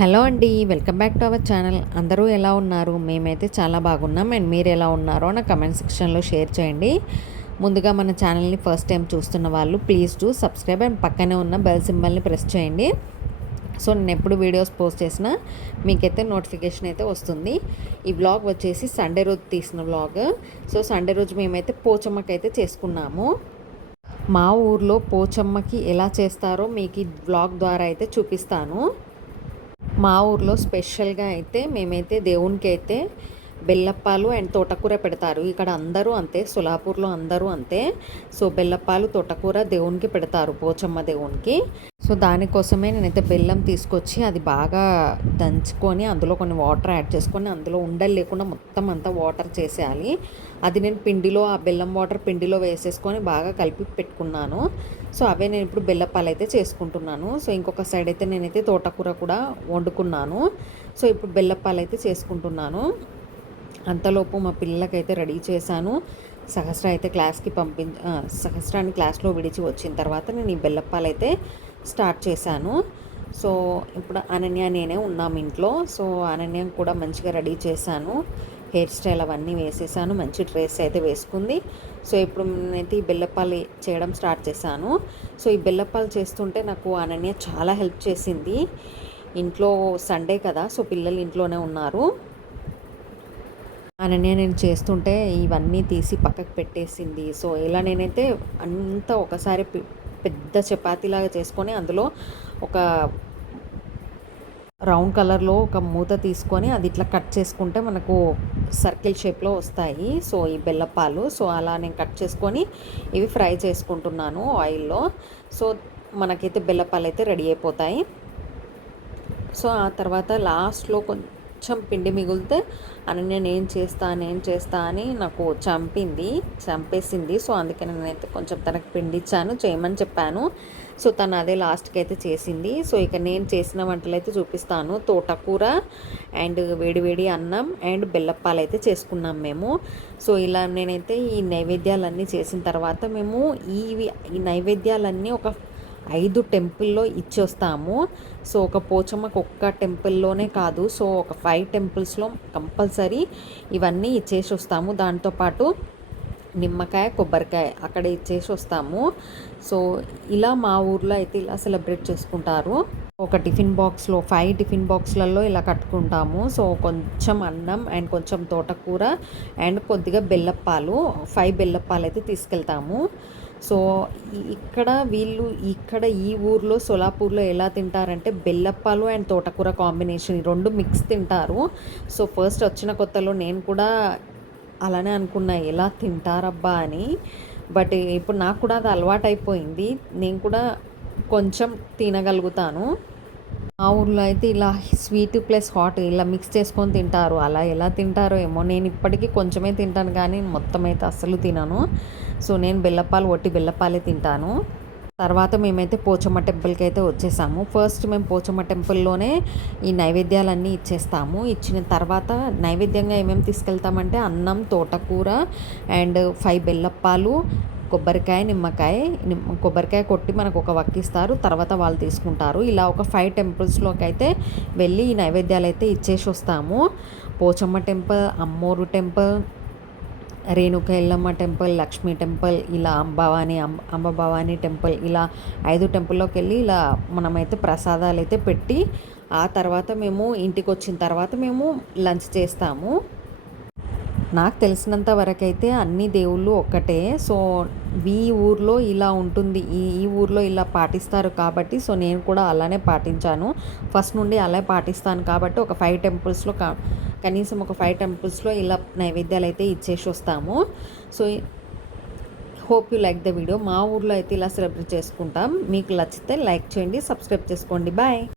Hello అండి welcome back to our channel. అందరూ ఎలా ఉన్నారు? మేమైతే చాలా బాగున్నాం. అండ్ మీరు ఎలా ఉన్నారో నా కమెంట్ సెక్షన్లో షేర్ చేయండి. ముందుగా మన ఛానల్ని ఫస్ట్ టైం చూస్తున్న వాళ్ళు ప్లీజ్ టు సబ్స్క్రైబ్ అండ్ పక్కనే ఉన్న బెల్ సింబల్ని ప్రెస్ చేయండి. సో నేను ఎప్పుడు వీడియోస్ పోస్ట్ చేసినా మీకైతే నోటిఫికేషన్ అయితే వస్తుంది. ఈ వ్లాగ్ వచ్చేసి సండే రోజు తీసిన వ్లాగ్. సో సండే రోజు మేమైతే పోచమ్మకైతే చేసుకున్నాము. మా ఊర్లో పోచమ్మకి ఎలా చేస్తారో మీకు ఈ వ్లాగ్ ద్వారా అయితే చూపిస్తాను. మా ఊర్లో స్పెషల్గా అయితే మేమైతే దేవునికి అయితే బెల్లప్పాలు అండ్ తోటకూర పెడతారు. ఇక్కడ అందరూ అంతే సోలాపూర్లో అందరూ అంతే. సో బెల్లప్పాలు తోటకూర దేవునికి పెడతారు పోచమ్మ దేవునికి. సో దానికోసమే నేనైతే బెల్లం తీసుకొచ్చి అది బాగా దంచుకొని అందులో కొన్ని వాటర్ యాడ్ చేసుకొని అందులో ఉండలు లేకుండా మొత్తం అంతా వాటర్ చేసేయాలి. అది నేను పిండిలో ఆ బెల్లం వాటర్ పిండిలో వేసేసుకొని బాగా కలిపి పెట్టుకున్నాను. సో అవే నేను ఇప్పుడు బెల్లపాలు అయితే చేసుకుంటున్నాను. సో ఇంకొక సైడ్ అయితే నేనైతే తోటకూర కూడా వండుకున్నాను. సో ఇప్పుడు బెల్లపాలు అయితే చేసుకుంటున్నాను. అంతలోపు మా పిల్లలకైతే రెడీ చేశాను. సహస్ర అయితే క్లాస్కి పంపి సహస్రాన్ని క్లాస్లో విడిచి వచ్చిన తర్వాత నేను ఈ బెల్లప్పాలు అయితే స్టార్ట్ చేశాను. సో ఇప్పుడు అనన్య నేనే ఉన్నాము ఇంట్లో. సో అనన్య కూడా మంచిగా రెడీ చేశాను. హెయిర్ స్టైల్ అవన్నీ వేసేసాను. మంచి డ్రెస్ అయితే వేసుకుంది. సో ఇప్పుడు నేనైతే ఈ బెల్లప్పాలు చేయడం స్టార్ట్ చేశాను. సో ఈ బెల్లప్పాలు చేస్తుంటే నాకు అనన్య చాలా హెల్ప్ చేసింది. ఇంట్లో సండే కదా సో పిల్లలు ఇంట్లోనే ఉన్నారు. అననే నేను చేస్తుంటే ఇవన్నీ తీసి పక్కకు పెట్టేసింది. సో ఇలా నేనైతే అంతా ఒకసారి పెద్ద చపాతీలాగా చేసుకొని అందులో ఒక రౌండ్ కలర్లో ఒక మూత తీసుకొని అది ఇట్లా కట్ చేసుకుంటే మనకు సర్కిల్ షేప్లో వస్తాయి. సో ఈ బెల్లపాలు. సో అలా నేను కట్ చేసుకొని ఇవి ఫ్రై చేసుకుంటున్నాను ఆయిల్లో. సో మనకైతే బెల్లపాలు అయితే రెడీ అయిపోతాయి. సో ఆ తర్వాత లాస్ట్లో కొంచెం కొంచెం పిండి మిగిలితే అని నేను చేస్తా నేను చేస్తా అని నాకు చంపింది చంపేసింది. సో అందుకే నేనైతే కొంచెం తనకు పిండి ఇచ్చాను చేయమని చెప్పాను. సో తను అదే లాస్ట్కి అయితే చేసింది. సో ఇక నేను చేసిన వంటలు అయితే చూపిస్తాను. తోటకూర అండ్ వేడివేడి అన్నం అండ్ బెల్లప్పాలు అయితే చేసుకున్నాం మేము. సో ఇలా నేనైతే ఈ నైవేద్యాలన్నీ చేసిన తర్వాత మేము ఈ ఈ నైవేద్యాలన్నీ ఒక ఐదు టెంపుల్లో ఇచ్చొస్తాము. సో ఒక పోచమ్మకు ఒక్క టెంపుల్లోనే కాదు. సో ఒక ఫైవ్ టెంపుల్స్లో కంపల్సరీ ఇవన్నీ ఇచ్చేసి వస్తాము. దాంతోపాటు నిమ్మకాయ కొబ్బరికాయ అక్కడ ఇచ్చేసి వస్తాము. సో ఇలా మా ఊర్లో అయితే ఇలా సెలబ్రేట్ చేసుకుంటారు. ఒక టిఫిన్ బాక్స్లో ఫైవ్ టిఫిన్ బాక్స్లలో ఇలా కట్టుకుంటాము. సో కొంచెం అన్నం అండ్ కొంచెం తోటకూర అండ్ కొద్దిగా బెల్లప్పాలు ఫైవ్ బెల్లప్పాలు అయితే తీసుకెళ్తాము. సో ఇక్కడ వీళ్ళు ఇక్కడ ఈ ఊర్లో సోలాపూర్లో ఎలా తింటారంటే బెల్లప్పాలు అండ్ తోటకూర కాంబినేషన్ ఈ రెండు మిక్స్ తింటారు. సో ఫస్ట్ వచ్చిన కొత్తలో నేను కూడా అలానే అనుకున్నా ఎలా తింటారబ్బా అని. బట్ ఇప్పుడు నాకు కూడా అది అలవాటైపోయింది. నేను కూడా కొంచెం తినగలుగుతాను. మా ఊర్లో అయితే ఇలా స్వీట్ ప్లస్ హాట్ ఇలా మిక్స్ చేసుకొని తింటారు. అలా ఎలా తింటారో ఏమో నేను ఇప్పటికీ కొంచెమే తింటాను కానీ మొత్తం అయితే అస్సలు తినను. సో నేను బెల్లపాలు ఒట్టి బెల్లపాలే తింటాను. తర్వాత మేమైతే పోచమ్మ టెంపుల్కి అయితే వచ్చేసాము. ఫస్ట్ మేము పోచమ్మ టెంపుల్లోనే ఈ నైవేద్యాలన్నీ ఇచ్చేస్తాము. ఇచ్చిన తర్వాత నైవేద్యంగా ఏమేమి తీసుకెళ్తామంటే అన్నం తోటకూర అండ్ ఫైవ్ బెల్లప్పాలు కొబ్బరికాయ నిమ్మకాయ కొబ్బరికాయ కొట్టి మనకు ఒక వక్కిస్తారు తర్వాత వాళ్ళు తీసుకుంటారు. ఇలా ఒక ఫైవ్ టెంపుల్స్లోకి అయితే వెళ్ళి ఈ నైవేద్యాలు అయితే ఇచ్చేసి వస్తాము. Pochamma temple Ammoru temple Renuka Yellamma temple Lakshmi temple ఇలా భవానీ అంబ భవానీ టెంపుల్ ఇలా ఐదు టెంపుల్లోకి వెళ్ళి ఇలా మనమైతే ప్రసాదాలు అయితే పెట్టి ఆ తర్వాత మేము ఇంటికి వచ్చిన తర్వాత మేము లంచ్ చేస్తాము. నాకు తెలిసినంత వరకైతే అన్ని దేవుళ్ళు ఒక్కటే. సో ఈ ఊర్లో ఇలా ఉంటుంది. ఈ ఈ ఊర్లో ఇలా పాటిస్తారు కాబట్టి సో నేను కూడా అలానే పాటించాను. ఫస్ట్ నుండి అలా పాటిస్తాను కాబట్టి ఒక ఫైవ్ టెంపుల్స్లో కా కనీసం ఒక ఫైవ్ టెంపుల్స్లో ఇలా నైవేద్యాలు అయితే ఇచ్చేసి వస్తాము. So hope you like the video. మా ఊర్లో అయితే ఇలా సెలబ్రేట్ చేసుకుంటాం. మీకు నచ్చితే లైక్ చేయండి సబ్స్క్రైబ్ చేసుకోండి. బాయ్!